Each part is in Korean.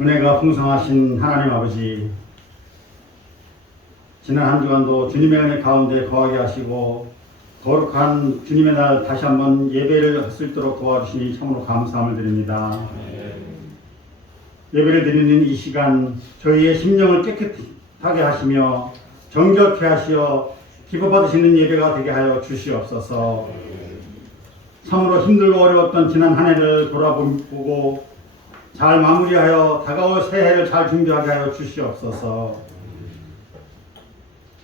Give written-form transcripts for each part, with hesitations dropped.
은혜가 풍성하신 하나님 아버지, 지난 한 주간도 주님의 은혜 가운데 거하게 하시고 거룩한 주님의 날 다시 한번 예배를 할 수 있도록 도와주시니 참으로 감사함을 드립니다. 예배를 드리는 이 시간 저희의 심령을 깨끗하게 하시며 정결케 하시어 기뻐 받으시는 예배가 되게 하여 주시옵소서. 참으로 힘들고 어려웠던 지난 한 해를 돌아보고 잘 마무리하여 다가올 새해를 잘 준비하게 하여 주시옵소서.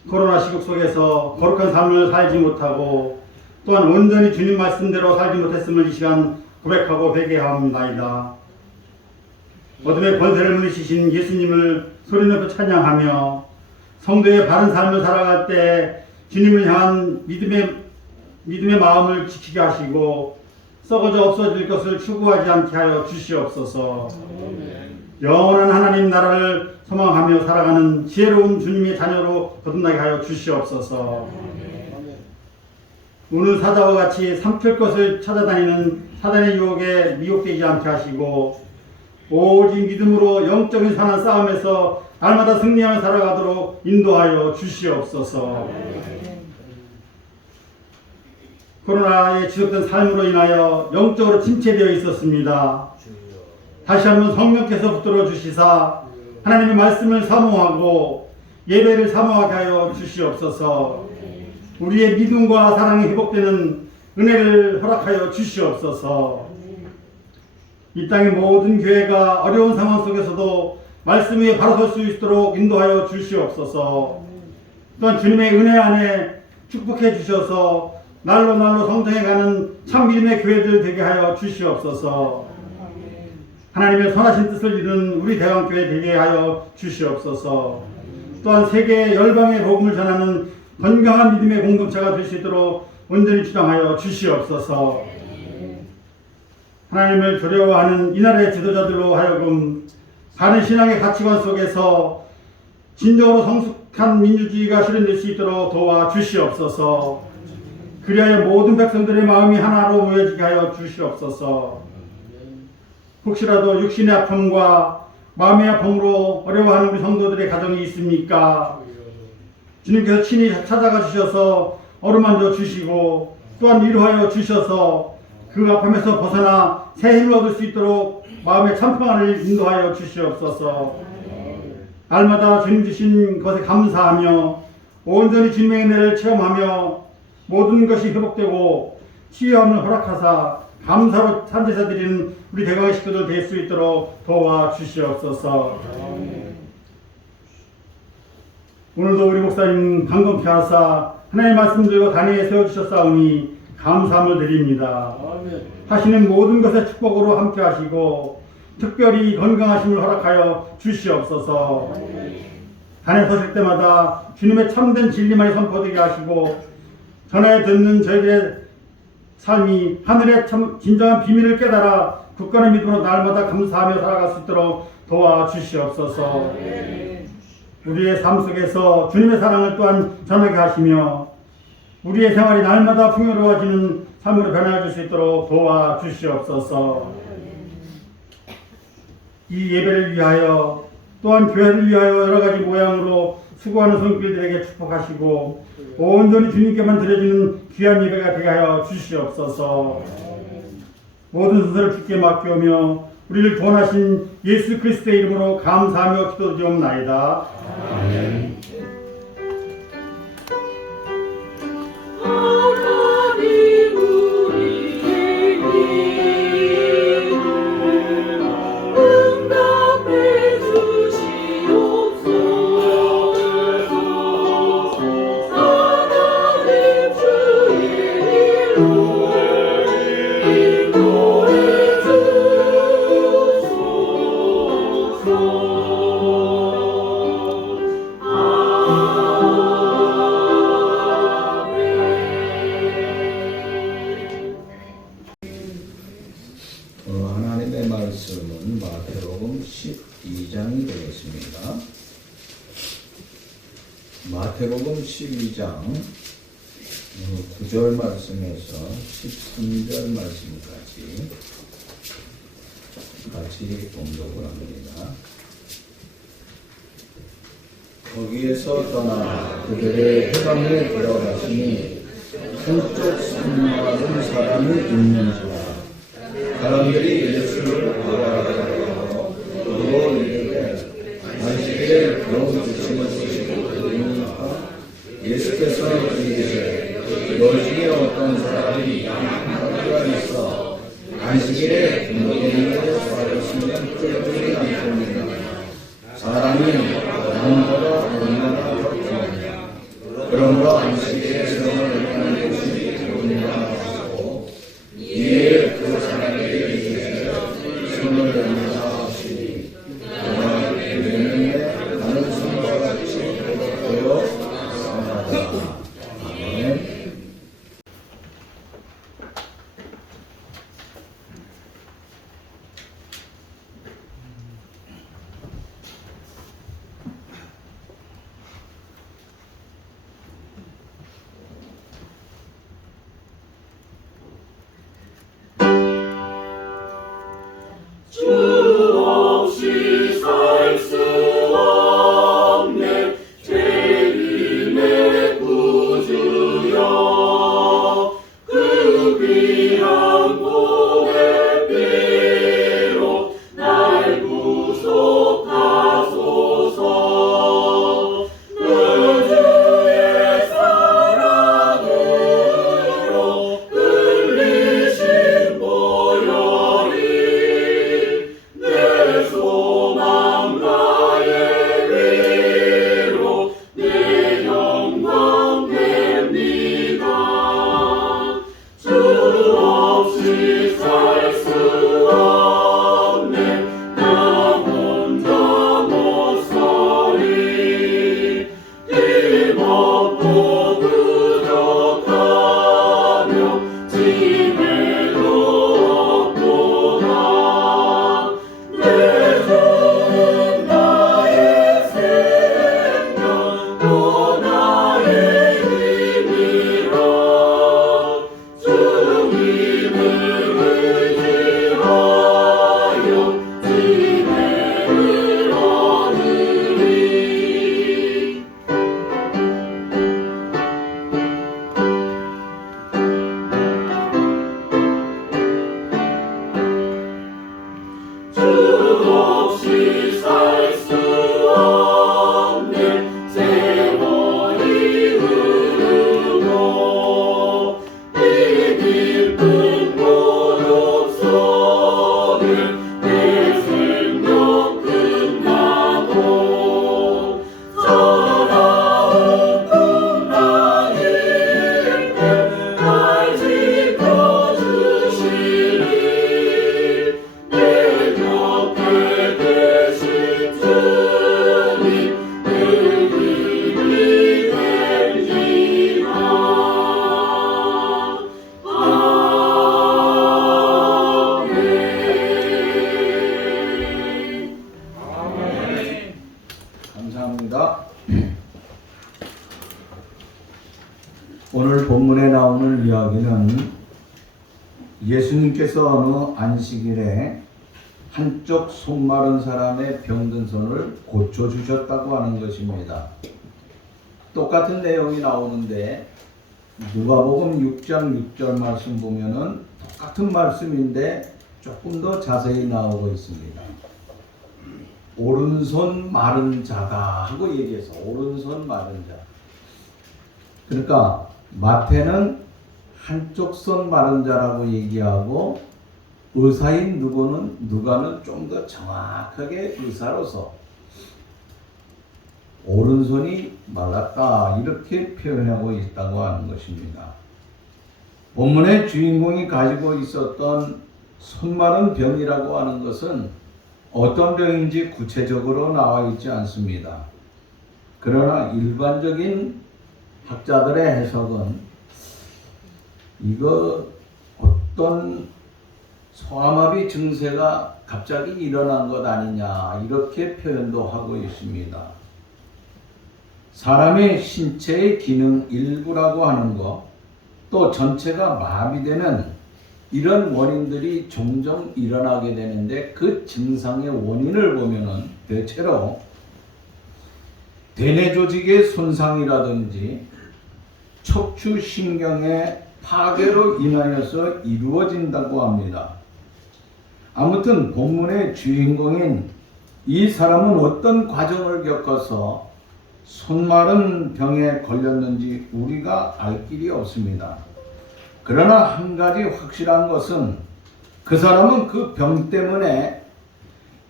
코로나 시국 속에서 거룩한 삶을 살지 못하고 또한 온전히 주님 말씀대로 살지 못했음을 이 시간 고백하고 회개하옵나이다. 어둠의 권세를 물리치신 예수님을 소리내어 찬양하며 성도의 바른 삶을 살아갈 때 주님을 향한 믿음의 마음을 지키게 하시고 썩어져 없어질 것을 추구하지 않게 하여 주시옵소서. 영원한 하나님 나라를 소망하며 살아가는 지혜로운 주님의 자녀로 거듭나게 하여 주시옵소서. 오늘 사자와 같이 삼킬 것을 찾아다니는 사단의 유혹에 미혹되지 않게 하시고 오직 믿음으로 영적인 선한 싸움에서 날마다 승리하며 살아가도록 인도하여 주시옵소서. 코로나에 지속된 삶으로 인하여 영적으로 침체되어 있었습니다. 다시 한번 성령께서 붙들어 주시사 하나님의 말씀을 사모하고 예배를 사모하게 하여 주시옵소서. 우리의 믿음과 사랑이 회복되는 은혜를 허락하여 주시옵소서. 이 땅의 모든 교회가 어려운 상황 속에서도 말씀 위에 바로 설 수 있도록 인도하여 주시옵소서. 또한 주님의 은혜 안에 축복해 주셔서 날로 날로 성장해가는 참 믿음의 교회들 되게 하여 주시옵소서. 하나님의 선하신 뜻을 이루는 우리 대왕교회 되게 하여 주시옵소서. 또한 세계 열방의 복음을 전하는 건강한 믿음의 공동체가 될 수 있도록 온전히 주장하여 주시옵소서. 하나님을 두려워하는 이 나라의 지도자들로 하여금 바른 신앙의 가치관 속에서 진정으로 성숙한 민주주의가 실현될 수 있도록 도와 주시옵소서. 그리하여 모든 백성들의 마음이 하나로 모여지게 하여 주시옵소서. 혹시라도 육신의 아픔과 마음의 아픔으로 어려워하는 우리 성도들의 가정이 있습니까? 주님께서 친히 찾아가 주셔서 어루만져 주시고 또한 위로하여 주셔서 그 아픔에서 벗어나 새 힘을 얻을 수 있도록 마음의 참평안을 인도하여 주시옵소서. 날마다 주님 주신 것에 감사하며 온전히 주님의 은혜를 체험하며 모든 것이 회복되고 치유함을 허락하사 감사로 산제사 드리는 우리 대강의 식구들 될 수 있도록 도와 주시옵소서. 오늘도 우리 목사님 강건케 하사 하나님의 말씀 들고 단위에 세워주셨사오니 감사함을 드립니다. 하시는 모든 것의 축복으로 함께 하시고 특별히 건강하심을 허락하여 주시옵소서. 단에 서실 때마다 주님의 참된 진리만이 선포되게 하시고 전에 듣는 저희들의 삶이 하늘의 참 진정한 비밀을 깨달아 굳건한 믿음으로 날마다 감사하며 살아갈 수 있도록 도와주시옵소서. 우리의 삶 속에서 주님의 사랑을 또한 전하게 하시며 우리의 생활이 날마다 풍요로워지는 삶으로 변화해 줄 수 있도록 도와주시옵소서. 이 예배를 위하여 또한 교회를 위하여 여러가지 모양으로 수고하는 손길들에게 축복하시고 온전히 주님께만 드려지는 귀한 예배가 되게 하여 주시옵소서. 모든 순서를 주께 맡겨오며 우리를 구원하신 예수 그리스도의 이름으로 감사하며 기도드리옵나이다. 아멘. 하나님의 말씀은 마태복음 12장이 되겠습니다. 마태복음 12장 9절 말씀에서 13절 말씀까지 같이 같이 봉독을 합니다. 거기에서 떠나 그들의 회당에 들어가시니 한쪽 손마른 사람이 있는지라. 사람들이 예수를 보아하여 그로 이르되 안식일에 병 주시는 것이 누구니까? 예수께서 이르시되 너 중에 어떤 사람이 병자가 있어 안식일에 병원에 빠졌으면 쫄쫄이 않습니다. 사람이 남보다 얼마나 더 귀하냐. 그러므로 안식일에 성을 행하는 것이 좋으냐 하고 이에 그 사람에게 이르시되 성을 행하라 하시니 그가 내년에 다른 성과 같이 되어 성하다. 아멘. 감사합니다. 오늘 본문에 나오는 이야기는 예수님께서 어느 안식일에 한쪽 손 마른 사람의 병든 손을 고쳐주셨다고 하는 것입니다. 똑같은 내용이 나오는데 누가복음 6장 6절 말씀 보면은 똑같은 말씀인데 조금 더 자세히 나오고 있습니다. 오른손 마른 자다 하고 얘기해서 오른손 마른 자. 그러니까 마태는 한쪽 손 마른 자라고 얘기하고 의사인 누가는 좀 더 정확하게 의사로서 오른손이 말랐다 이렇게 표현하고 있다고 하는 것입니다. 본문의 주인공이 가지고 있었던 손 마른 병이라고 하는 것은 어떤 병인지 구체적으로 나와 있지 않습니다. 그러나 일반적인 학자들의 해석은 이거 어떤 소아마비 증세가 갑자기 일어난 것 아니냐 이렇게 표현도 하고 있습니다. 사람의 신체의 기능 일부라고 하는 것, 또 전체가 마비되는 이런 원인들이 종종 일어나게 되는데 그 증상의 원인을 보면은 대체로 대뇌 조직의 손상이라든지 척추신경의 파괴로 인하여서 이루어진다고 합니다. 아무튼 본문의 주인공인 이 사람은 어떤 과정을 겪어서 손마른 병에 걸렸는지 우리가 알 길이 없습니다. 그러나 한 가지 확실한 것은 그 사람은 그 병 때문에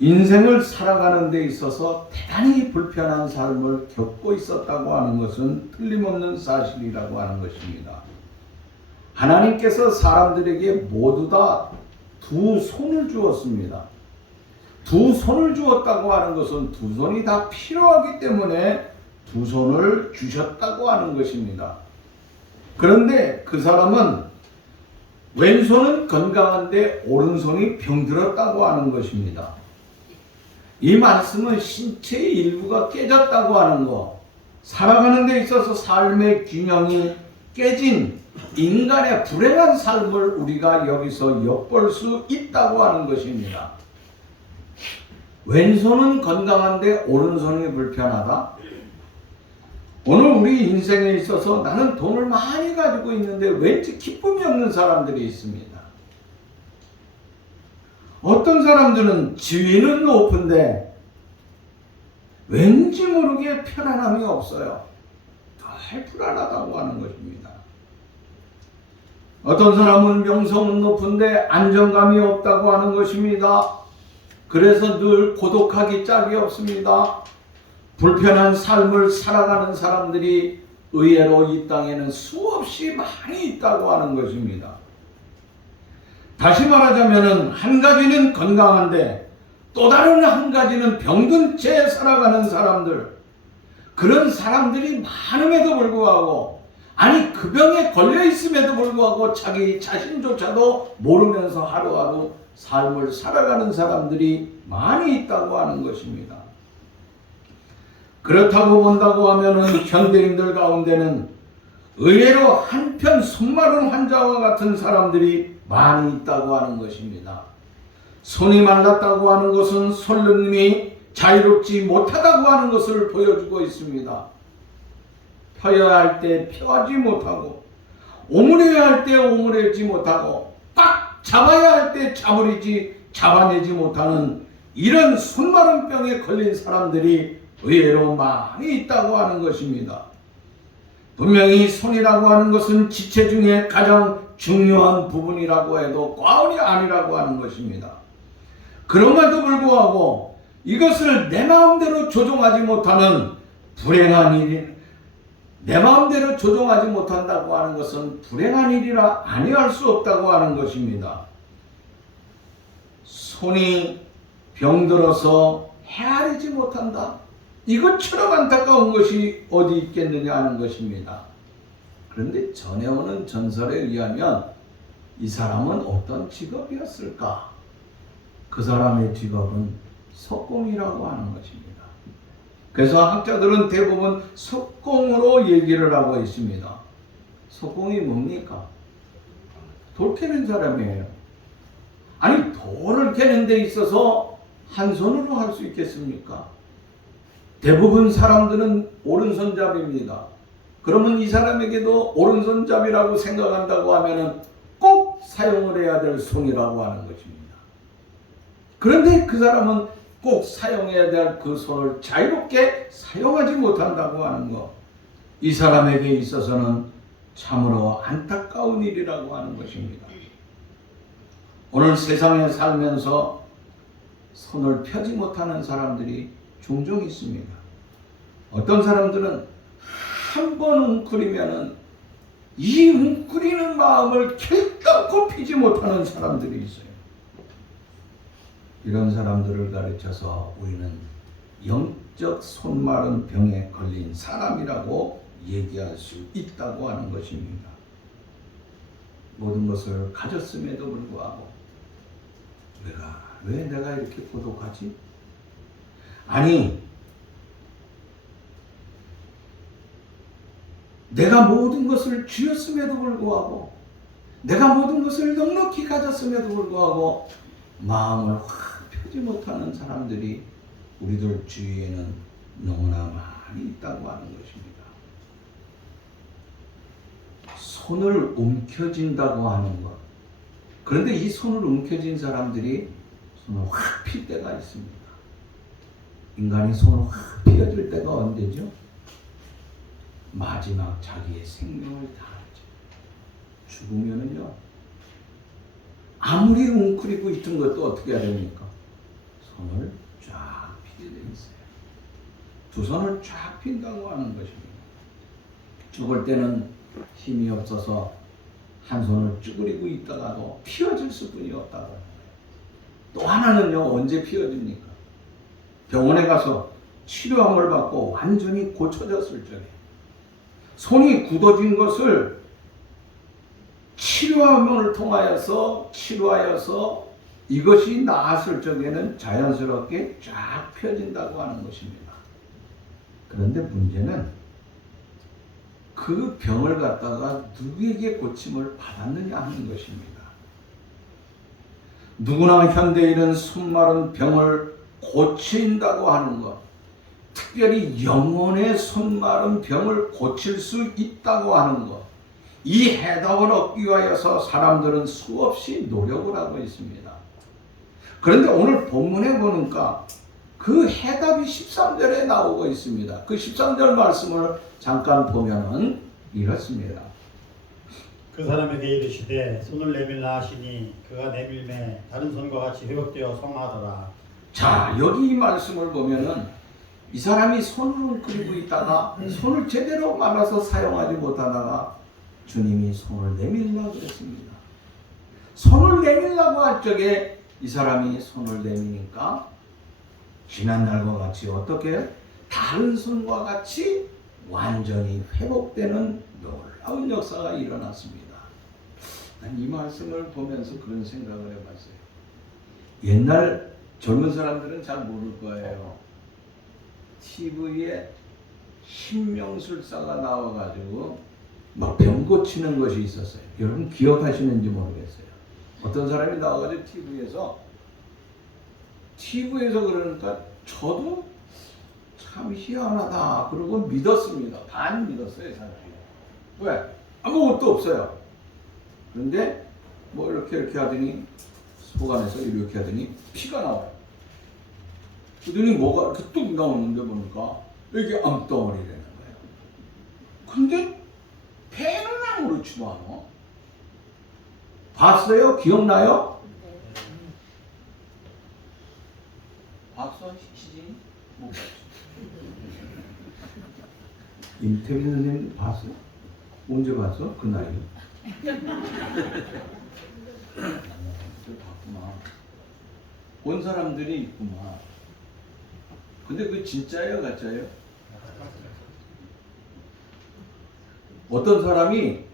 인생을 살아가는 데 있어서 대단히 불편한 삶을 겪고 있었다고 하는 것은 틀림없는 사실이라고 하는 것입니다. 하나님께서 사람들에게 모두 다 두 손을 주었습니다. 두 손을 주었다고 하는 것은 두 손이 다 필요하기 때문에 두 손을 주셨다고 하는 것입니다. 그런데 그 사람은 왼손은 건강한데 오른손이 병들었다고 하는 것입니다. 이 말씀은 신체의 일부가 깨졌다고 하는 것, 살아가는 데 있어서 삶의 균형이 깨진 인간의 불행한 삶을 우리가 여기서 엿볼 수 있다고 하는 것입니다. 왼손은 건강한데 오른손이 불편하다? 오늘 우리 인생에 있어서 나는 돈을 많이 가지고 있는데 왠지 기쁨이 없는 사람들이 있습니다. 어떤 사람들은 지위는 높은데 왠지 모르게 편안함이 없어요. 늘 불안하다고 하는 것입니다. 어떤 사람은 명성은 높은데 안정감이 없다고 하는 것입니다. 그래서 늘 고독하기 짝이 없습니다. 불편한 삶을 살아가는 사람들이 의외로 이 땅에는 수없이 많이 있다고 하는 것입니다. 다시 말하자면 한 가지는 건강한데 또 다른 한 가지는 병든 채 살아가는 사람들, 그런 사람들이 많음에도 불구하고, 아니 그 병에 걸려 있음에도 불구하고 자기 자신조차도 모르면서 하루하루 삶을 살아가는 사람들이 많이 있다고 하는 것입니다. 그렇다고 본다고 하면은 현대인들 가운데는 의외로 한편 손마른 환자와 같은 사람들이 많이 있다고 하는 것입니다. 손이 말랐다고 하는 것은 손능력이 자유롭지 못하다고 하는 것을 보여주고 있습니다. 펴야 할 때 펴지 못하고, 오므려야 할 때 오므려지 못하고, 딱 잡아야 할 때 잡아내지 못하는 이런 손마른 병에 걸린 사람들이 의외로 많이 있다고 하는 것입니다. 분명히 손이라고 하는 것은 지체 중에 가장 중요한 부분이라고 해도 과언이 아니라고 하는 것입니다. 그럼에도 불구하고 이것을 내 마음대로 조종하지 못하는 불행한 일, 내 마음대로 조종하지 못한다고 하는 것은 불행한 일이라 아니할 수 없다고 하는 것입니다. 손이 병들어서 헤아리지 못한다. 이것처럼 안타까운 것이 어디 있겠느냐 하는 것입니다. 그런데 전해오는 전설에 의하면 이 사람은 어떤 직업이었을까? 그 사람의 직업은 석공이라고 하는 것입니다. 그래서 학자들은 대부분 석공으로 얘기를 하고 있습니다. 석공이 뭡니까? 돌 캐는 사람이에요. 아니 돌을 캐는 데 있어서 한 손으로 할 수 있겠습니까? 대부분 사람들은 오른손잡이입니다. 그러면 이 사람에게도 오른손잡이라고 생각한다고 하면은 꼭 사용을 해야 될 손이라고 하는 것입니다. 그런데 그 사람은 꼭 사용해야 될 그 손을 자유롭게 사용하지 못한다고 하는 것, 이 사람에게 있어서는 참으로 안타까운 일이라고 하는 것입니다. 오늘 세상에 살면서 손을 펴지 못하는 사람들이 종종 있습니다. 어떤 사람들은 한 번 웅크리면은 이 웅크리는 마음을 결단코 피지 못하는 사람들이 있어요. 이런 사람들을 가르쳐서 우리는 영적 손마른 병에 걸린 사람이라고 얘기할 수 있다고 하는 것입니다. 모든 것을 가졌음에도 불구하고 왜 내가 이렇게 고독하지? 아니, 내가 모든 것을 쥐었음에도 불구하고 내가 모든 것을 넉넉히 가졌음에도 불구하고 마음을 확 펴지 못하는 사람들이 우리들 주위에는 너무나 많이 있다고 하는 것입니다. 손을 움켜쥔다고 하는 것. 그런데 이 손을 움켜쥔 사람들이 손을 확 필 때가 있습니다. 인간이 손을 확 피어줄 때가 언제죠? 마지막 자기의 생명을 다하죠. 죽으면은요, 아무리 웅크리고 있던 것도 어떻게 해야 됩니까? 손을 쫙 피게 되어 있어요. 두 손을 쫙 핀다고 하는 것입니다. 죽을 때는 힘이 없어서 한 손을 쭈그리고 있다가도 피어질 수뿐이 없다고 합니다. 또 하나는요, 언제 피어집니까? 병원에 가서 치료함을 받고 완전히 고쳐졌을 적에, 손이 굳어진 것을 치료함을 통하여서 치료하여서 이것이 나았을 적에는 자연스럽게 쫙 펴진다고 하는 것입니다. 그런데 문제는 그 병을 갖다가 누구에게 고침을 받았느냐 하는 것입니다. 누구나 현대인은 손마른 병을 고친다고 하는 것, 특별히 영혼의 손마른 병을 고칠 수 있다고 하는 것, 이 해답을 얻기 위하여서 사람들은 수없이 노력을 하고 있습니다. 그런데 오늘 본문에 보니까 그 해답이 13절에 나오고 있습니다. 그 13절 말씀을 잠깐 보면은 이렇습니다. 그 사람에게 이르시되 손을 내밀라 하시니 그가 내밀매 다른 손과 같이 회복되어 성하더라. 자, 여기 이 말씀을 보면은 이 사람이 손을 그리고 있다가 손을 제대로 말아서 사용하지 못하다가 주님이 손을 내밀라고 그랬습니다. 손을 내밀라고 할 적에 이 사람이 손을 내미니까 지난날과 같이 어떻게 다른 손과 같이 완전히 회복되는 놀라운 역사가 일어났습니다. 난 이 말씀을 보면서 그런 생각을 해봤어요. 옛날 젊은 사람들은 잘 모를 거예요. TV에 신명술사가 나와가지고 막 병 고치는 것이 있었어요. 여러분 기억하시는지 모르겠어요. 어떤 사람이 나와가지고 TV에서 그러니까 저도 참 희한하다 그러고 믿었습니다. 반 믿었어요, 사람이. 왜? 아무것도 없어요. 그런데 뭐 이렇게 하더니 속 안에서 이렇게 하더니 피가 나와요. 그러더니 뭐가 이렇게 뚝 나오는데 보니까 이게 암덩어리라는 거예요. 근데 배는 아무렇지도 않아. 봤어요? 기억나요? 봤어? 시진이? 못 봤어. 임태민 선생님 봤어? 언제 봤어? 그 나이? 봤구나. 본 사람들이 있구만. 근데 그 진짜예요? 가짜예요? 어떤 사람이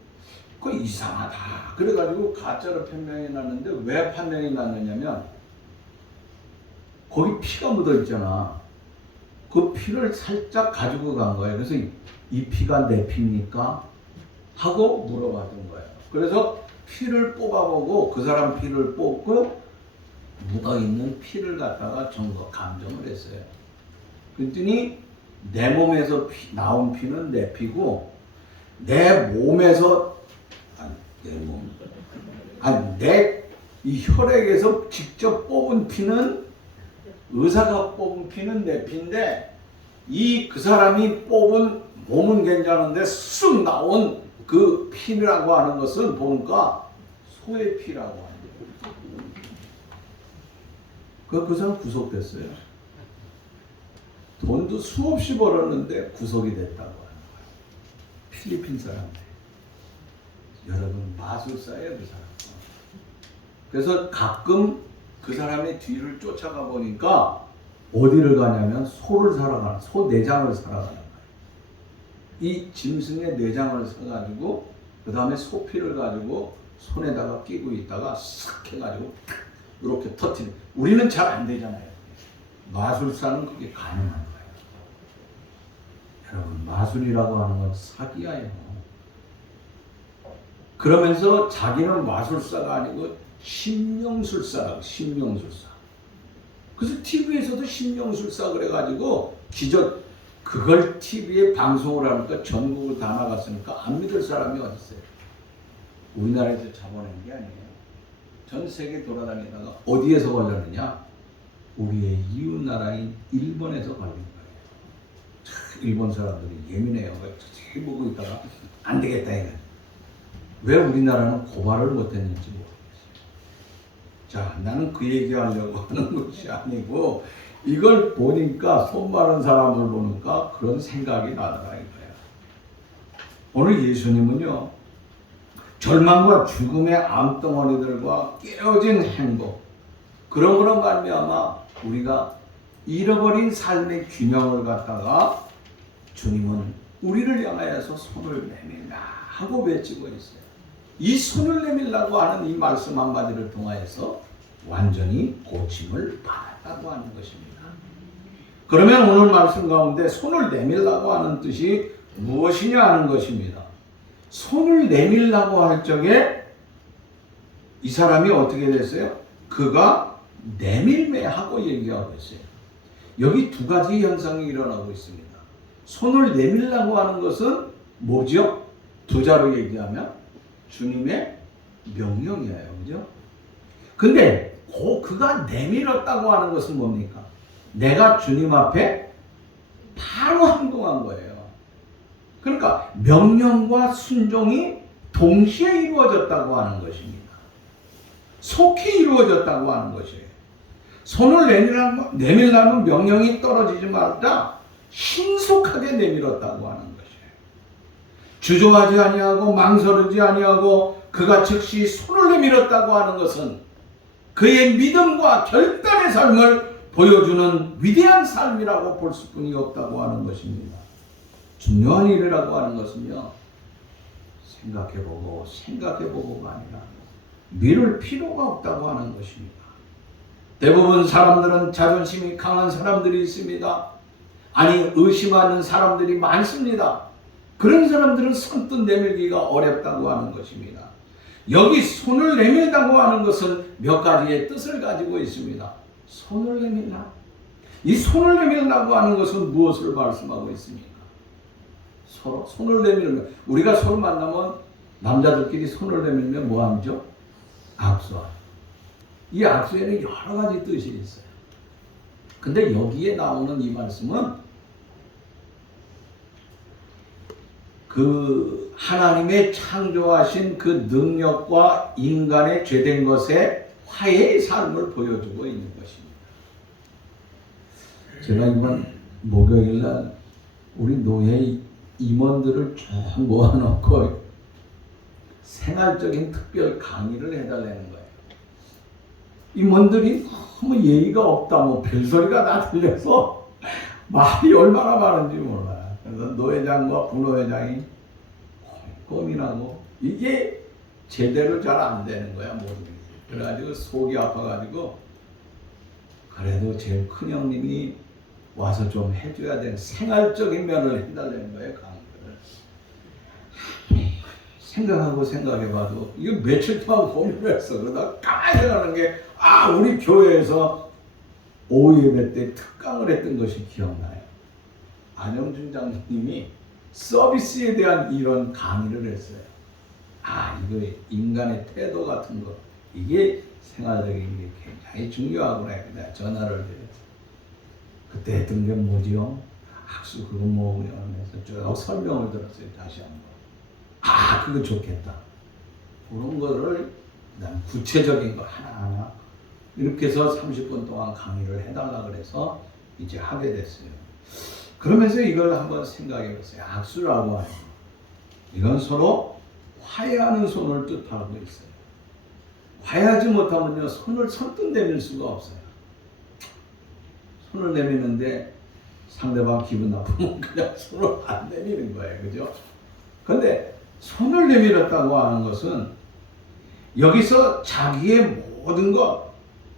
그 이상하다 그래가지고 가짜로 판명이 났는데 왜 판명이 났느냐면 거기 피가 묻어 있잖아. 그 피를 살짝 가지고 간 거예요. 그래서 이 피가 내 피입니까? 하고 물어봤던 거예요. 그래서 피를 뽑아보고 그 사람 피를 뽑고 묻어있는 피를 갖다가 감정을 했어요. 그랬더니 내 몸에서 나온 피는 내 피고 내 몸에서 내 이 혈액에서 직접 뽑은 피는 의사가 뽑은 피는 내 피인데 그 사람이 뽑은 몸은 괜찮은데 쑥 나온 그 피라고 하는 것은 보니까 소의 피라고 하는 거예요. 그 사람 구속됐어요. 돈도 수없이 벌었는데 구속이 됐다고 하는 거예요. 필리핀 사람들. 여러분 마술사예요, 그 사람. 그래서 가끔 그 사람의 뒤를 쫓아가 보니까 어디를 가냐면 소를 사러 가는, 소 내장을 사러 가는 거예요. 이 짐승의 내장을 사가지고 그 다음에 소피를 가지고 손에다가 끼고 있다가 싹 해가지고 이렇게 터뜨리는. 우리는 잘 안 되잖아요. 마술사는 그게 가능한 거예요. 여러분 마술이라고 하는 건 사기예요. 그러면서 자기는 마술사가 아니고 심령술사라고, 심령술사. 그래서 TV에서도 심령술사 그래가지고 기적, 그걸 TV에 방송을 하니까 전국을 다 나갔으니까 안 믿을 사람이 어디 있어요? 우리나라에서 잡아낸 게 아니에요. 전 세계 돌아다니다가 어디에서 걸렸느냐? 우리의 이웃 나라인 일본에서 걸린 거예요. 참, 일본 사람들이 예민해요. 자세히 보고 있다가 안 되겠다 이거. 왜 우리나라는 고발을 못했는지 모르겠어요. 자, 나는 그 얘기하려고 하는 것이 아니고 이걸 보니까, 손 마른 사람을 보니까 그런 생각이 나더라 이거야. 오늘 예수님은요, 절망과 죽음의 암덩어리들과 깨어진 행복, 그런 거로 말미암아 우리가 잃어버린 삶의 균형을 갖다가 주님은 우리를 향하여서 손을 내밀라 하고 외치고 있어요. 이 손을 내밀라고 하는 이 말씀 한마디를 통하여서 완전히 고침을 받았다고 하는 것입니다. 그러면 오늘 말씀 가운데 손을 내밀라고 하는 뜻이 무엇이냐 하는 것입니다. 손을 내밀라고 할 적에 이 사람이 어떻게 됐어요? 그가 내밀매하고 얘기하고 있어요. 여기 두 가지 현상이 일어나고 있습니다. 손을 내밀라고 하는 것은 뭐죠? 두 자로 얘기하면 주님의 명령이에요. 그죠? 근데 그가 내밀었다고 하는 것은 뭡니까? 내가 주님 앞에 바로 행동한 거예요. 그러니까 명령과 순종이 동시에 이루어졌다고 하는 것입니다. 속히 이루어졌다고 하는 것이에요. 손을 내밀라는 명령이 떨어지지 말자 신속하게 내밀었다고 하는 것이에요. 주저하지 아니하고 망설이지 아니하고 그가 즉시 손을 내밀었다고 하는 것은 그의 믿음과 결단의 삶을 보여주는 위대한 삶이라고 볼 수뿐이 없다고 하는 것입니다. 중요한 일이라고 하는 것은요, 생각해보고가 아니라 미룰 필요가 없다고 하는 것입니다. 대부분 사람들은 자존심이 강한 사람들이 있습니다. 아니, 의심하는 사람들이 많습니다. 그런 사람들은 선뜻 내밀기가 어렵다고 하는 것입니다. 여기 손을 내밀다고 하는 것은 몇 가지의 뜻을 가지고 있습니다. 손을 내밀라. 이 손을 내밀라고 하는 것은 무엇을 말씀하고 있습니까? 서로 손을 내밀면, 우리가 서로 만나면 남자들끼리 손을 내밀면 뭐 하죠? 악수하죠. 이 악수에는 여러 가지 뜻이 있어요. 근데 여기에 나오는 이 말씀은 그 하나님의 창조하신 그 능력과 인간의 죄된 것의 화해의 삶을 보여주고 있는 것입니다. 제가 이번 목요일날 우리 노예 임원들을 쭉 모아놓고 생활적인 특별 강의를 해달라는 거예요. 임원들이 너무 예의가 없다, 뭐 별소리가 다 들려서 말이 얼마나 많은지 몰라요. 그래서 노회장과 부노회장이 고민하고 이게 제대로 잘 안 되는 거야, 모든 게. 그래가지고 속이 아파가지고 그래도 제일 큰 형님이 와서 좀 해줘야 되는 생활적인 면을 해달라는 거예요, 강의를. 생각해봐도 이거 며칠 동안 고민을 했어. 그러다가 가만히 생각하는 게, 우리 교회에서 오후 예배 때 특강을 했던 것이 기억나요. 안영준 장로님이 서비스에 대한 이런 강의를 했어요. 이거 인간의 태도 같은 거, 이게 생활적인 게 굉장히 중요하구나. 내가 전화를 드렸어요. 그때 했던 게 뭐지요? 학수 그거 뭐 하면서 쭉 설명을 들었어요. 다시 한번. 그거 좋겠다. 그런 거를 그다음 구체적인 거 하나하나 이렇게 해서 30분 동안 강의를 해달라 그래서 이제 하게 됐어요. 그러면서 이걸 한번 생각해 보세요. 악수라고 하는 거. 이건 서로 화해하는 손을 뜻하고 있어요. 화해하지 못하면요, 손을 선뜻 내밀 수가 없어요. 손을 내미는데 상대방 기분 나쁘면 그냥 손을 안 내미는 거예요. 그죠? 근데 손을 내밀었다고 하는 것은 여기서 자기의 모든 것,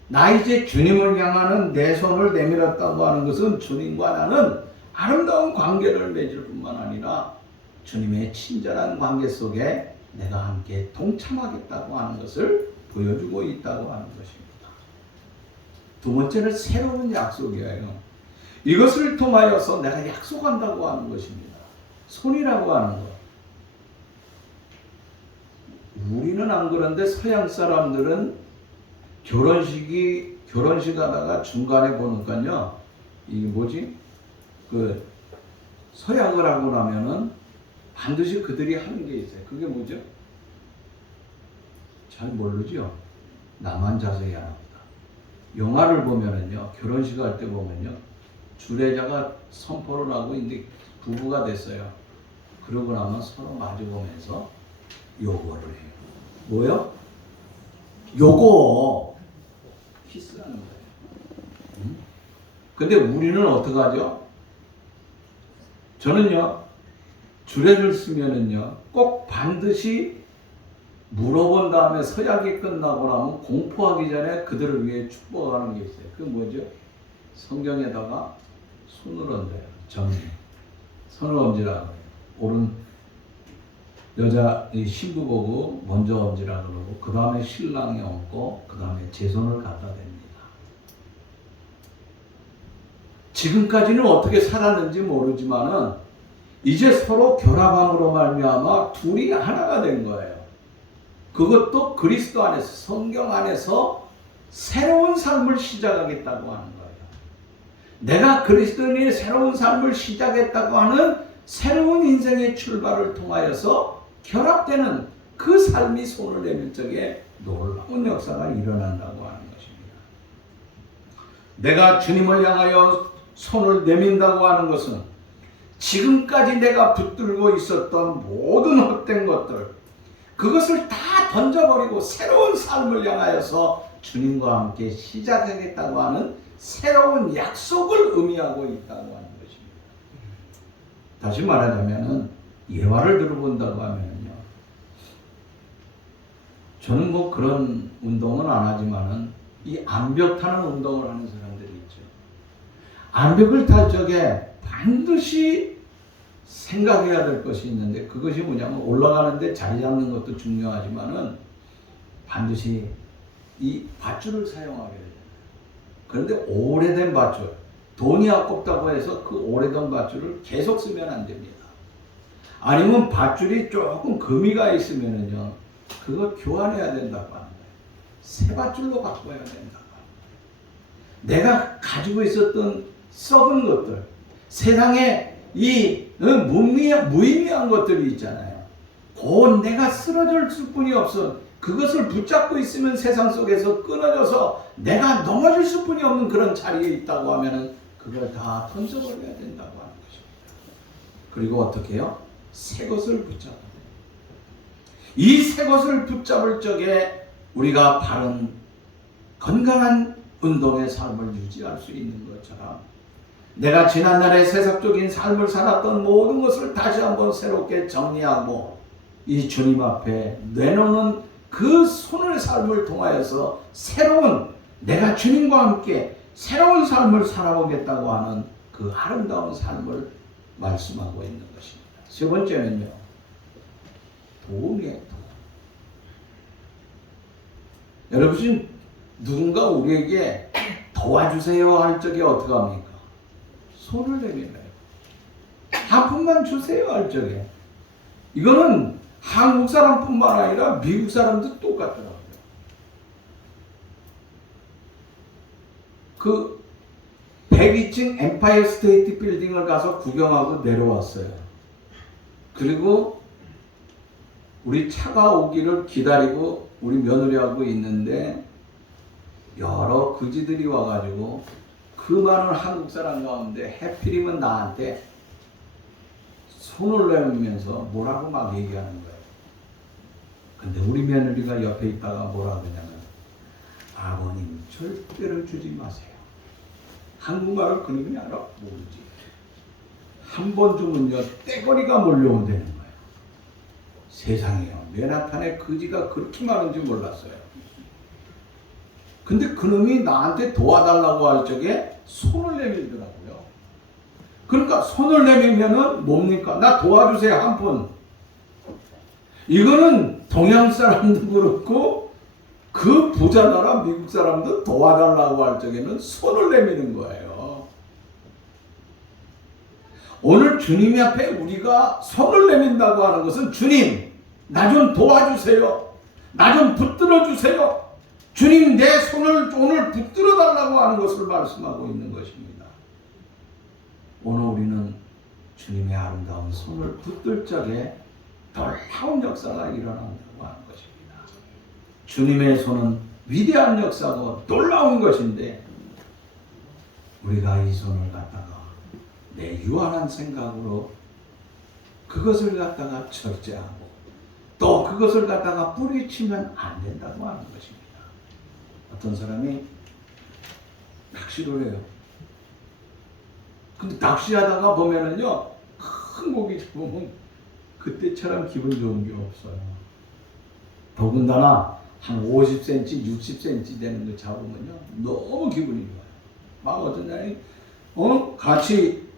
나 이제 주님을 향하는 내 손을 내밀었다고 하는 것은 주님과 나는 아름다운 관계를 맺을 뿐만 아니라 주님의 친절한 관계 속에 내가 함께 동참하겠다고 하는 것을 보여주고 있다고 하는 것입니다. 두 번째는 새로운 약속이에요. 이것을 통하여서 내가 약속한다고 하는 것입니다. 손이라고 하는 것. 우리는 안 그런데 서양 사람들은 결혼식 하다가 중간에 보니까요, 이게 뭐지? 그 서약을 하고 나면은 반드시 그들이 하는 게 있어요. 그게 뭐죠? 잘 모르죠? 나만 자세히 안 합니다. 영화를 보면은요, 결혼식 할 때 보면요, 주례자가 선포를 하고 이제 부부가 됐어요. 그러고 나면 서로 마주보면서 요거를 해요. 뭐요? 요거 키스하는 거예요. 응? 근데 우리는 어떻게 하죠? 저는요, 주례를 쓰면은요, 꼭 반드시 물어본 다음에 서약이 끝나고 나면 공포하기 전에 그들을 위해 축복하는 게 있어요. 그게 뭐죠? 성경에다가 손을 얹어요. 정리. 손을 얹으라고 해요. 오른 여자 신부 보고 먼저 얹으라 그러고 그 다음에 신랑이 얹고 그 다음에 제 손을 갖다 댑니다. 지금까지는 어떻게 살았는지 모르지만은 이제 서로 결합함으로 말미암아 둘이 하나가 된 거예요. 그것도 그리스도 안에서, 성경 안에서 새로운 삶을 시작하겠다고 하는 거예요. 내가 그리스도인의 새로운 삶을 시작했다고 하는 새로운 인생의 출발을 통하여서 결합되는 그 삶이 손을 내밀 적에 놀라운 역사가 일어난다고 하는 것입니다. 내가 주님을 향하여 손을 내민다고 하는 것은 지금까지 내가 붙들고 있었던 모든 헛된 것들, 그것을 다 던져버리고 새로운 삶을 향하여서 주님과 함께 시작하겠다고 하는 새로운 약속을 의미하고 있다고 하는 것입니다. 다시 말하자면 예화를 들어본다고 하면요, 저는 뭐 그런 운동은 안 하지만은 이 암벽 타는 운동을 하는 사람들이 있죠. 암벽을 탈 적에 반드시 생각해야 될 것이 있는데, 그것이 뭐냐면 올라가는데 자리 잡는 것도 중요하지만은 반드시 이 밧줄을 사용하게 돼요. 그런데 오래된 밧줄, 돈이 아깝다고 해서 그 오래된 밧줄을 계속 쓰면 안 됩니다. 아니면 밧줄이 조금 금이가 있으면은요, 그거 교환해야 된다고 하는 거예요. 새 밧줄로 바꿔야 된다고 하는 거예요. 내가 가지고 있었던 썩은 것들, 세상에 이 무의미한 것들이 있잖아요. 곧 내가 쓰러질 뿐이 없어. 그것을 붙잡고 있으면 세상 속에서 끊어져서 내가 넘어질 수뿐이 없는 그런 자리에 있다고 하면은 그걸 다 던져버려야 된다고 하는 것입니다. 그리고 어떻게 해요? 새 것을 붙잡아야 돼요. 이 새 것을 붙잡을 적에 우리가 바른 건강한 운동의 삶을 유지할 수 있는 것처럼, 내가 지난날에 세속적인 삶을 살았던 모든 것을 다시 한번 새롭게 정리하고 이 주님 앞에 내놓는 그 손의 삶을 통하여서 새로운, 내가 주님과 함께 새로운 삶을 살아보겠다고 하는 그 아름다운 삶을 말씀하고 있는 것입니다. 세 번째는요, 도움이에요. 여러분, 지금 누군가 우리에게 도와주세요 할 적에 어떻게 합니까? 손을 내밀어요. 한 푼만 주세요 할 적에. 이거는 한국 사람뿐만 아니라 미국 사람도 똑같더라고요. 그 102층 엠파이어 스테이트 빌딩을 가서 구경하고 내려왔어요. 그리고 우리 차가 오기를 기다리고 우리 며느리하고 있는데 여러 그지들이 와가지고 그 많은 한국 사람 가운데 해필이면 나한테 손을 내밀면서 뭐라고 막 얘기하는 거예요. 근데 우리 며느리가 옆에 있다가 뭐라 그러냐면, 아버님 절대로 주지 마세요. 한국말을 그놈이 알아? 모르지. 한 번 주면요 떼거리가 몰려온다는 거예요. 세상에요, 맨하탄에 그지가 그렇게 많은지 몰랐어요. 근데 그놈이 나한테 도와달라고 할 적에 손을 내밀더라고요. 그러니까 손을 내밀면은 뭡니까? 나 도와주세요 한 푼. 이거는 동양 사람도 그렇고 그 부자 나라 미국 사람도 도와달라고 할 적에는 손을 내미는 거예요. 오늘 주님 앞에 우리가 손을 내민다고 하는 것은 주님, 나 좀 도와주세요. 나 좀 붙들어 주세요. 주님, 내 손을 오늘 붙들어 달라고 하는 것을 말씀하고 있는 것입니다. 오늘 우리는 주님의 아름다운 손을 붙들 적에 놀라운 역사가 일어난다고 하는 것입니다. 주님의 손은 위대한 역사고 놀라운 것인데 우리가 이 손을 갖다가 내 유한한 생각으로 그것을 갖다가 절제하고 또 그것을 갖다가 뿌리치면 안 된다고 하는 것입니다. 어떤 사람이 낚시를 해요. 근데 낚시하다가 보면은요, 큰 고기 잡으면 그때처럼 기분 좋은 게 없어요. 더군다나 한 50cm, 60cm 되는 거 잡으면요, 너무 기분이 좋아요. 막 어떤 사람이, 같이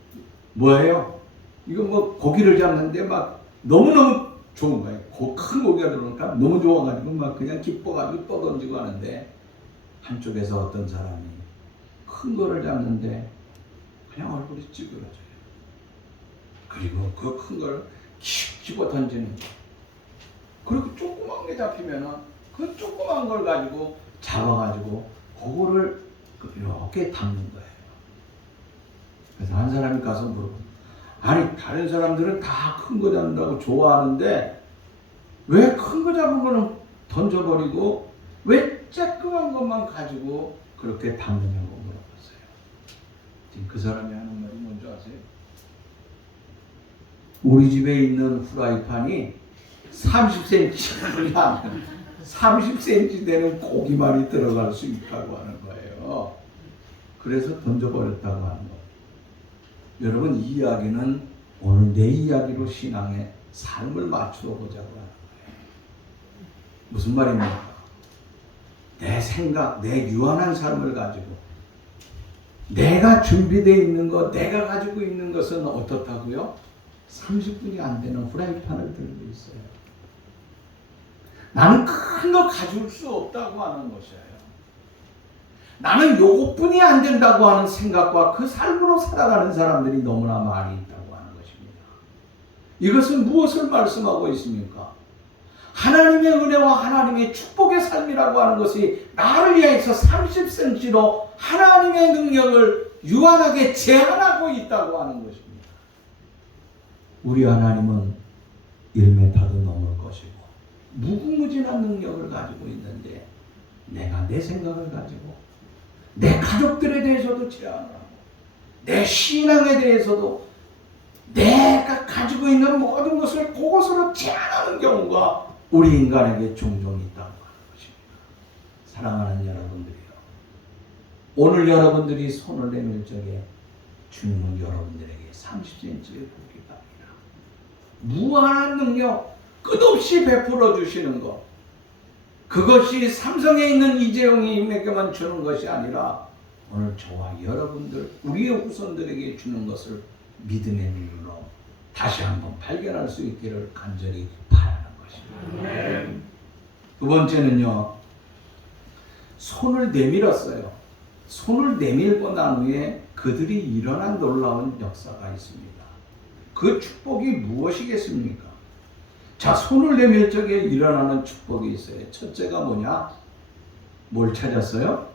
뭐예요? 이거 뭐 고기를 잡는데 막 너무너무 좋은 거예요. 큰 고기가 들어오니까 너무 좋아가지고 막 그냥 기뻐가지고 떠던지고 하는데 한쪽에서 어떤 사람이 큰 거를 잡는데 그냥 얼굴이 찌그러져요. 그리고 그 큰 걸 집어 던지는 거예요. 그리고 조그만 게 잡히면은 그 조그만 걸 가지고 잡아가지고 그거를 이렇게 담는 거예요. 그래서 한 사람이 가서 물어보고, 아니 다른 사람들은 다 큰 거 잡는다고 좋아하는데 왜 큰 거 잡은 거는 던져버리고 왜 쬐끄만 것만 가지고 그렇게 담느냐고 물어봤어요. 지금 그 사람이 하는 말이 뭔지 아세요? 우리 집에 있는 후라이팬이 30cm 하면 30cm 되는 고기말이 들어갈 수 있다고 하는 거예요. 그래서 던져버렸다고 하는 거예요. 여러분, 이 이야기는 오늘 내 이야기로 신앙의 삶을 맞추어 보자고 하는 거예요. 무슨 말입니까? 내 생각, 내 유한한 삶을 가지고 내가 준비되어 있는 것, 내가 가지고 있는 것은 어떻다고요? 30분이 안 되는 후라이팬을 들고 있어요. 나는 큰 거 가질 수 없다고 하는 것이에요. 나는 요것뿐이 안 된다고 하는 생각과 그 삶으로 살아가는 사람들이 너무나 많이 있다고 하는 것입니다. 이것은 무엇을 말씀하고 있습니까? 하나님의 은혜와 하나님의 축복의 삶이라고 하는 것이 나를 위해서 30cm로 하나님의 능력을 유한하게 제한하고 있다고 하는 것입니다. 우리 하나님은 1m도 넘을 것이고 무궁무진한 능력을 가지고 있는데 내가 내 생각을 가지고 내 가족들에 대해서도 제한을 하고 내 신앙에 대해서도 내가 가지고 있는 모든 것을 그것으로 제한하는 경우가 우리 인간에게 종종 있다고 하는 것입니다. 사랑하는 여러분들이요, 오늘 여러분들이 손을 내밀 적에 주님은 여러분들에게 30cm의 고기가 아니라 무한한 능력 끝없이 베풀어 주시는 것, 그것이 삼성에 있는 이재용님에게만 주는 것이 아니라 오늘 저와 여러분들, 우리의 후손들에게 주는 것을 믿음의 눈으로 다시 한번 발견할 수 있기를 간절히 바라는 것입니다. 두 번째는요, 손을 내밀었어요. 손을 내밀고 난 후에 그들이 일어난 놀라운 역사가 있습니다. 그 축복이 무엇이겠습니까? 자, 손을 내밀 적에 일어나는 축복이 있어요. 첫째가 뭐냐? 뭘 찾았어요?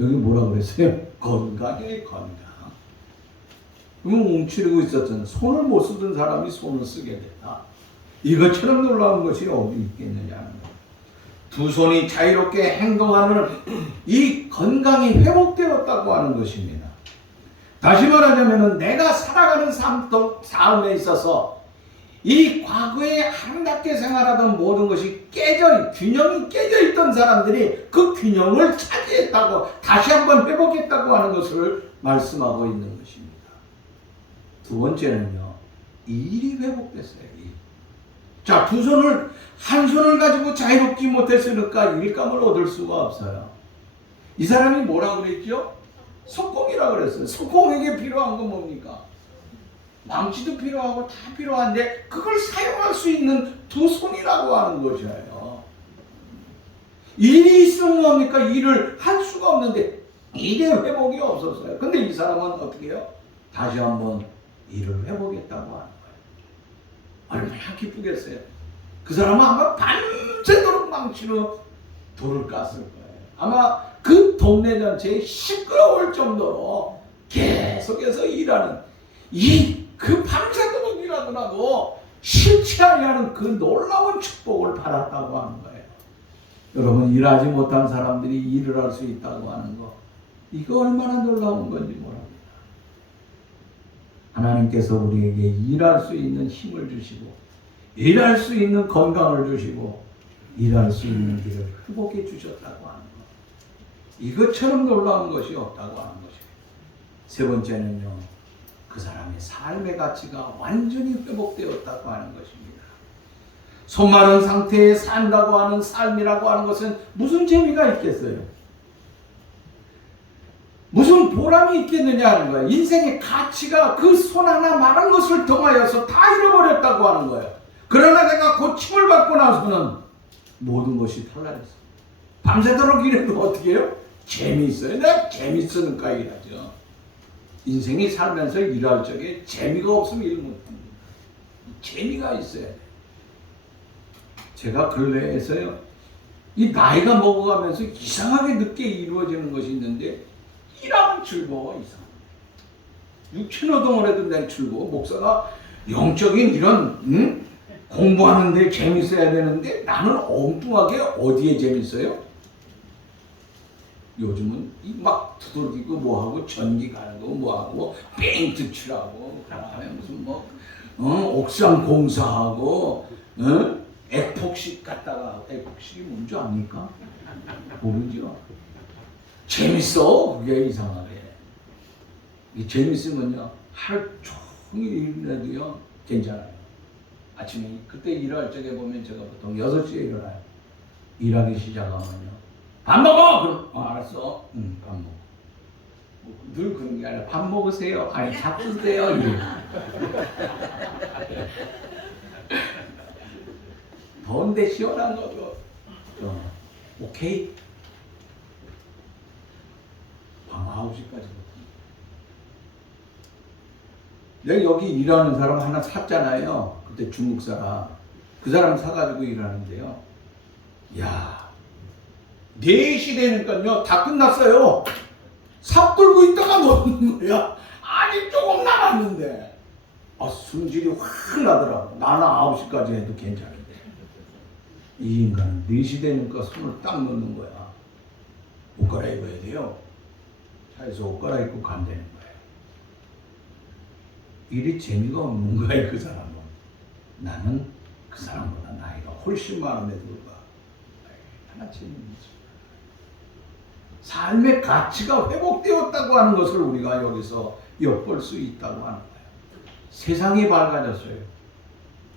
여기 뭐라 그랬어요? 건강의 건강. 그러면 웅치르고 있었잖아요. 손을 못 쓰던 사람이 손을 쓰게 됐다. 이것처럼 놀라운 것이 어디 있겠느냐는 거예요. 두 손이 자유롭게 행동하는 이 건강이 회복되었다고 하는 것입니다. 다시 말하자면 내가 살아가는 삶에 있어서 이 과거에 아름답게 생활하던 모든 것이 균형이 깨져 있던 사람들이 그 균형을 차지했다고, 다시 한번 회복했다고 하는 것을 말씀하고 있는 것입니다. 두 번째는요, 일이 회복됐어요. 일. 자, 한 손을 가지고 자유롭지 못했으니까 일감을 얻을 수가 없어요. 이 사람이 뭐라 그랬죠? 석공이라 그랬어요. 석공에게 필요한 건 뭡니까? 망치도 필요하고 다 필요한데 그걸 사용할 수 있는 두 손이라고 하는 것이에요. 일이 있으면 뭡니까? 일을 할 수가 없는데 일의 회복이 없었어요. 근데 이 사람은 어떻게 해요? 다시 한번 일을 해보겠다고 하는 거예요. 얼마나 기쁘겠어요. 그 사람은 아마 밤새도록 망치로 돌을 깠을 거예요. 아마 그 동네 전체에 시끄러울 정도로 계속해서 일하는 그 밤새도록 일하더라도 싫지 아니하는 그 놀라운 축복을 받았다고 하는 거예요. 여러분, 일하지 못한 사람들이 일을 할 수 있다고 하는 거, 이거 얼마나 놀라운 건지 모릅니다. 하나님께서 우리에게 일할 수 있는 힘을 주시고, 일할 수 있는 건강을 주시고, 일할 수 있는 길을 회복해 주셨다고 하는 것, 이것처럼 놀라운 것이 없다고 하는 것이에요. 세 번째는요, 그 사람의 삶의 가치가 완전히 회복되었다고 하는 것입니다. 손마른 상태에 산다고 하는 삶이라고 하는 것은 무슨 재미가 있겠어요? 무슨 보람이 있겠느냐 하는 거예요. 인생의 가치가 그 손 하나 마른 것을 통하여서 다 잃어버렸다고 하는 거예요. 그러나 내가 고침을 받고 나서는 모든 것이 달라졌어요. 밤새도록 일해도 어떻게 해요? 재미있어요. 내가 재밌으니까 일하죠. 인생이 살면서 일할 적에 재미가 없으면 일 못합니다. 재미가 있어야 돼요. 제가 근래에서요, 이 나이가 먹어가면서 이상하게 늦게 이루어지는 것이 있는데, 일하면 즐거워, 이상하게. 육체노동을 해도 난 즐거워. 목사가 영적인 이런, 공부하는데 재밌어야 되는데, 나는 엉뚱하게 어디에 재밌어요? 요즘은 막 두들기고 뭐하고, 전기 가는 거 뭐하고, 페인트 칠하고, 그다음에 무슨 옥상 공사하고, 에폭식 갖다가, 에폭식이 뭔지 압니까? 모르죠? 재밌어, 그게 이상하게. 재밌으면요, 하루 종일 일해도요, 괜찮아요. 아침에, 그때 일할 적에 보면 제가 보통 6시에 일어나요. 일하기 시작하면요. 밥 먹어! 그럼, 알았어. 밥 먹어. 늘 그런 게 아니라, 밥 먹으세요. 아니, 잡수세요. 더운데 시원한 거죠. 오케이. 밤 9시까지. 내가 여기 일하는 사람 하나 샀잖아요. 그때 중국 사람. 그 사람 사가지고 일하는데요. 야, 4시 되니까요, 다 끝났어요. 삽 들고 있다가 먹는 거야. 아니, 조금 남았는데. 승질이 확 나더라고. 나는 9시까지 해도 괜찮은데. 이 인간은 4시 되니까 손을 딱 넣는 거야. 옷 갈아입어야 돼요. 차에서 옷 갈아입고 간다는 거예요. 일이 재미가 없는 거예요, 그 사람은. 나는 그 사람보다 나이가 훨씬 많은데도 불구하고 하나 재미있지. 삶의 가치가 회복되었다고 하는 것을 우리가 여기서 엿볼 수 있다고 하는 거예요. 세상이 밝아졌어요.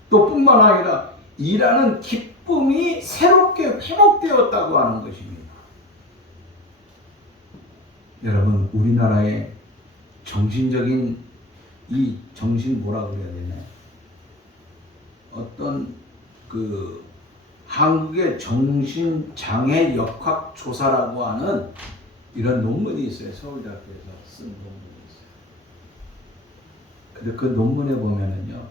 또 뿐만 아니라 일하는 기쁨이 새롭게 회복되었다고 하는 것입니다. 여러분, 우리나라의 정신적인 이 정신 뭐라 그래야 되나요? 어떤 한국의 정신장애 역학 조사라고 하는 이런 논문이 있어요. 서울대학교에서 쓴 논문이 있어요. 근데 그 논문에 보면은요,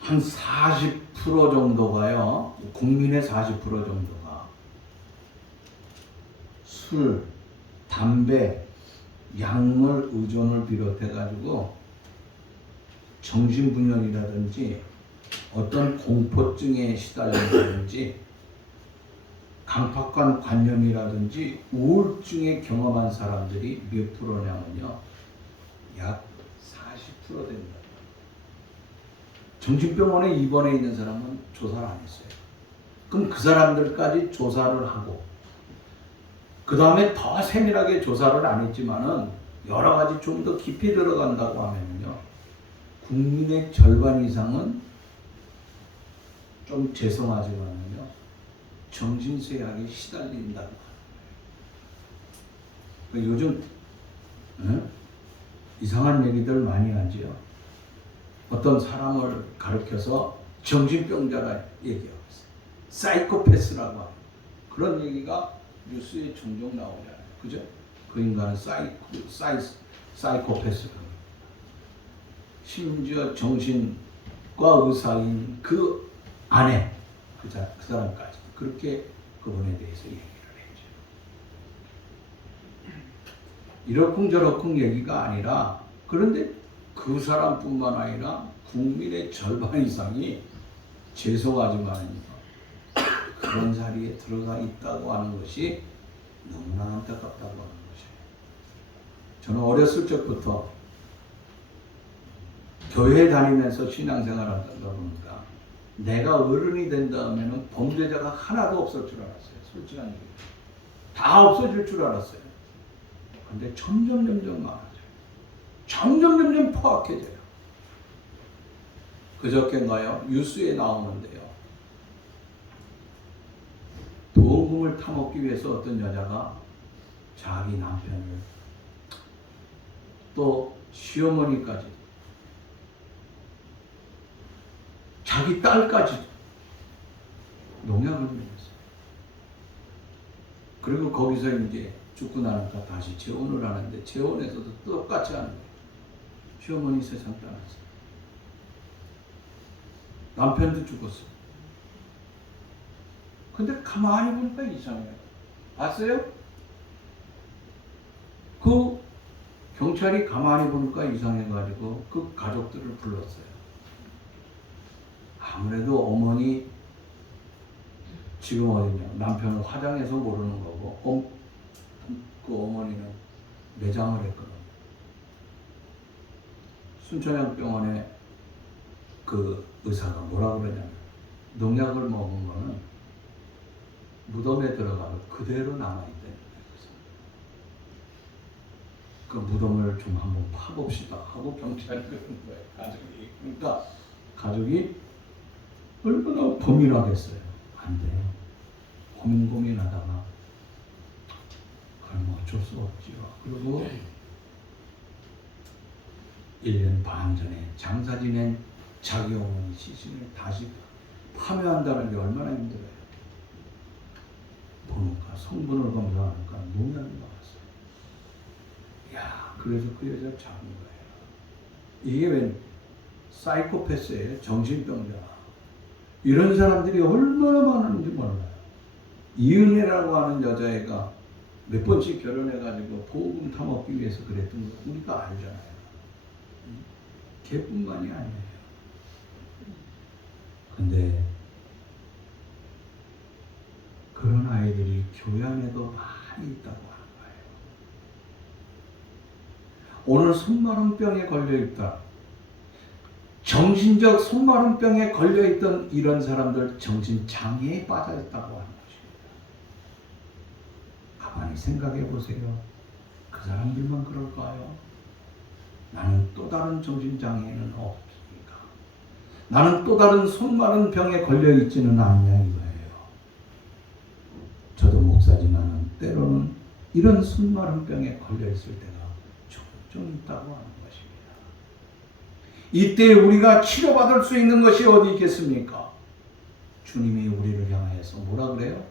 한 40% 정도가요, 국민의 40% 정도가 술, 담배, 약물 의존을 비롯해가지고 정신분열이라든지 어떤 공포증에 시달린다든지 강팍관 관념이라든지 우울증에 경험한 사람들이 몇 프로냐면요, 약 40% 됩니다. 정신병원에 입원해 있는 사람은 조사를 안 했어요. 그럼 그 사람들까지 조사를 하고, 그 다음에 더 세밀하게 조사를 안 했지만은 여러 가지 좀 더 깊이 들어간다고 하면요, 국민의 절반 이상은, 좀 죄송하지만요, 정신쇠약에 시달린다고 합니다. 요즘 이상한 얘기들 많이 하지요. 어떤 사람을 가리켜서 정신병자라 얘기하고 있어요. 사이코패스라고 하는 그런 얘기가 뉴스에 종종 나오잖아요. 그죠? 그 인간은 사이코패스. 심지어 정신과 의사인 그 아내, 그 사람까지 그렇게 그분에 대해서 얘기를 했죠. 이러쿵저러쿵 얘기가 아니라, 그런데 그 사람뿐만 아니라 국민의 절반 이상이 죄송하지만 그런 자리에 들어가 있다고 하는 것이 너무나 안타깝다고 하는 것이에요. 저는 어렸을 적부터 교회 다니면서 신앙생활을 하다 보니까 내가 어른이 된 다음에는 범죄자가 하나도 없을 줄 알았어요. 솔직한 얘기. 다 없어질 줄 알았어요. 근데 점점 많아져요. 점점 포악해져요. 그저께인가요? 뉴스에 나오는데요. 도움금을 타먹기 위해서 어떤 여자가 자기 남편을 또 시어머니까지 자기 딸까지 농약을 먹였어요. 그리고 거기서 이제 죽고 나니까 다시 재혼을 하는데 재혼에서도 똑같이 하는 거예요. 시어머니 세상 떠났어요. 남편도 죽었어요. 근데 가만히 보니까 이상해요. 봤어요? 그 경찰이 가만히 보니까 이상해가지고 그 가족들을 불렀어요. 아무래도 어머니 지금 어디냐, 남편은 화장해서 모르는 거고 그 어머니는 매장을 했거든요. 순천향병원에 그 의사가 뭐라 그러냐면 농약을 먹은 거는 무덤에 들어가면 그대로 남아있다는 거예요. 그 무덤을 좀 한번 파봅시다 하고 경찰이 그러는 거예요. 가족이. 그러니까 가족이 얼마나 고민하겠어요. 안 돼요. 고민하다가 그럼 어쩔 수 없지요. 그리고 1년 반 전에 장사 지낸 자기 어머니 시신을 다시 파묘한다는 게 얼마나 힘들어요. 보니까 성분을 검사하니까 농약이 나왔어요. 야, 그래서 그 여자를 잡은 거예요. 이게 웬 사이코패스예요. 정신병자. 이런 사람들이 얼마나 많은지 몰라요. 이은혜라고 하는 여자애가 몇 번씩 결혼해가지고 보금 타먹기 위해서 그랬던 거 우리가 알잖아요. 걔뿐만이 아니에요. 근데 그런 아이들이 교회 안에도 많이 있다고 하는 거예요. 오늘 손마름병에 걸려있다. 정신적 손마름병에 걸려있던 이런 사람들 정신장애에 빠져있다고 하는 것입니다. 가만히 생각해 보세요. 그 사람들만 그럴까요? 나는 또 다른 정신장애는 없습니까? 나는 또 다른 손마른 병에 걸려있지는 않냐 이거예요. 저도 목사지만 때로는 이런 손마른 병에 걸려있을 때가 종종 있다고 하는 것입니다. 이때 우리가 치료받을 수 있는 것이 어디 있겠습니까? 주님이 우리를 향해서 뭐라 그래요?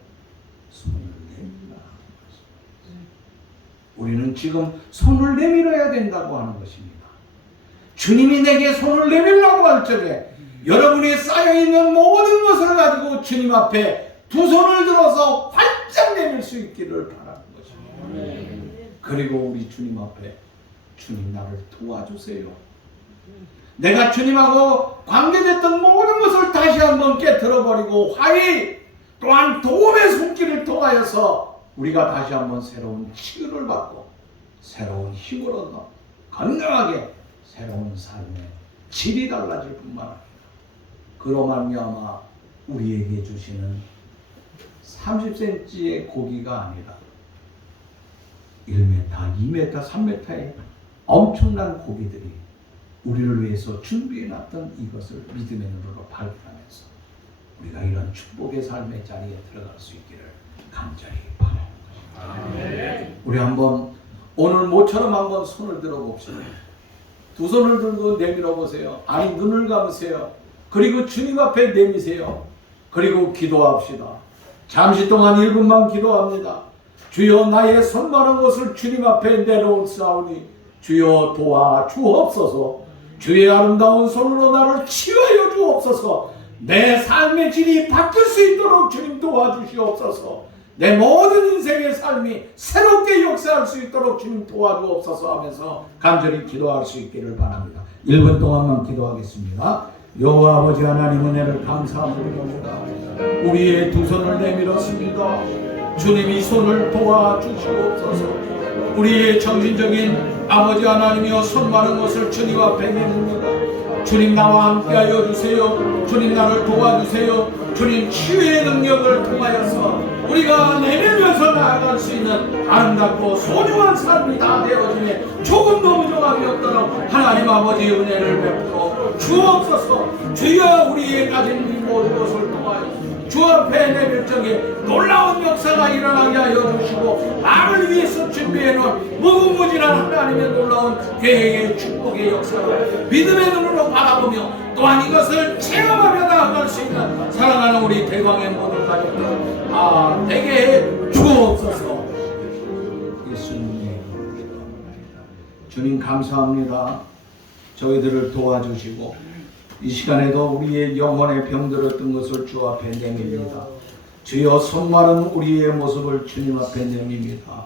손을 내밀라. 우리는 지금 손을 내밀어야 된다고 하는 것입니다. 주님이 내게 손을 내밀라고 할 적에 여러분이 쌓여있는 모든 것을 가지고 주님 앞에 두 손을 들어서 활짝 내밀 수 있기를 바라는 것입니다. 그리고 우리 주님 앞에 주님 나를 도와주세요. 내가 주님하고 관계됐던 모든 것을 다시 한번 깨트려버리고 화해 또한 도움의 손길을 통하여서 우리가 다시 한번 새로운 치유를 받고 새로운 힘을 얻어 건강하게 새로운 삶의 질이 달라질 뿐만 아니라 그로 말미암아 우리에게 주시는 30cm의 고기가 아니라 1m, 2m, 3m의 엄청난 고기들이 우리를 위해서 준비해놨던 이것을 믿음의 눈으로 발견하면서 우리가 이런 축복의 삶의 자리에 들어갈 수 있기를 간절히 바라는 것입니다. 우리 한번 오늘 모처럼 한번 손을 들어 봅시다. 두 손을 들고 내밀어 보세요. 아니, 눈을 감으세요. 그리고 주님 앞에 내미세요. 그리고 기도합시다. 잠시 동안 1분만 기도합니다. 주여, 나의 손마른 것을 주님 앞에 내놓을사오니 주여 도와 주옵소서. 주의 아름다운 손으로 나를 치유하여 주옵소서. 내 삶의 질이 바뀔 수 있도록 주님 도와주시옵소서. 내 모든 인생의 삶이 새롭게 역사할 수 있도록 주님 도와주옵소서 하면서 간절히 기도할 수 있기를 바랍니다. 1분 동안만 기도하겠습니다. 여호와 아버지 하나님, 은혜를 감사합니다. 우리의 두 손을 내밀었습니다. 주님, 이 손을 도와주시옵소서. 우리의 정신적인 아버지 하나님이여, 손 마른 것을 주님 앞에 내립니다. 주님, 나와 함께하여 주세요. 주님, 나를 도와주세요. 주님, 치유의 능력을 통하여서 우리가 내밀면서 나아갈 수 있는 아름답고 소중한 삶이 다 되어지네 조금도 부족함이 없도록 하나님 아버지 은혜를 베풀어 주옵소서. 주여, 우리의 가진 이 모든 것을 통하여 주 앞에 내밀 적에 놀라운 역사가 일어나게 하여 주시고, 나를 위해서 준비해놓은 무궁무진한 하나님의 놀라운 계획의 축복의 역사를 믿음의 눈으로 바라보며 또한 이것을 체험하며 나아갈 수 있는 사랑하는 우리 대광의 모든 가족들 다 되게 해 주옵소서. 예수님의 이름으로 기도합니다. 주님, 감사합니다. 저희들을 도와주시고 이 시간에도 우리의 영혼의 병들었던 것을 주 앞에 내밉니다. 주여, 손마른 우리의 모습을 주님 앞에 내밉니다.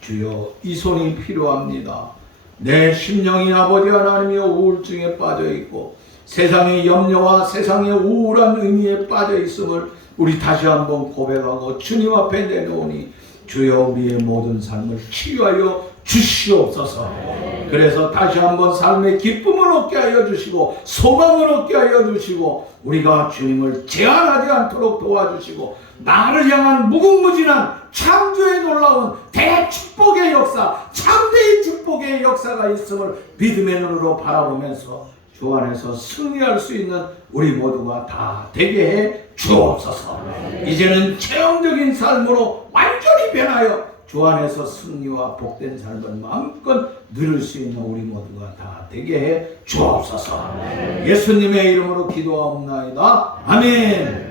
주여, 이 손이 필요합니다. 내 심령이 아버지 하나님이여 우울증에 빠져있고 세상의 염려와 세상의 우울한 의미에 빠져있음을 우리 다시 한번 고백하고 주님 앞에 내놓으니 주여, 우리의 모든 삶을 치유하여 주시옵소서. 그래서 다시 한번 삶의 기쁨을 얻게 하여 주시고 소망을 얻게 하여 주시고 우리가 주님을 제한하지 않도록 도와주시고 나를 향한 무궁무진한 창조의 놀라운 대축복의 역사, 참된 축복의 역사가 있음을 믿음의 눈으로 바라보면서 주 안에서 승리할 수 있는 우리 모두가 다 되게 해 주옵소서. 이제는 체험적인 삶으로 완전히 변하여 주 안에서 승리와 복된 삶을 마음껏 누릴 수 있는 우리 모두가 다 되게 해 주옵소서. 예수님의 이름으로 기도하옵나이다. 아멘.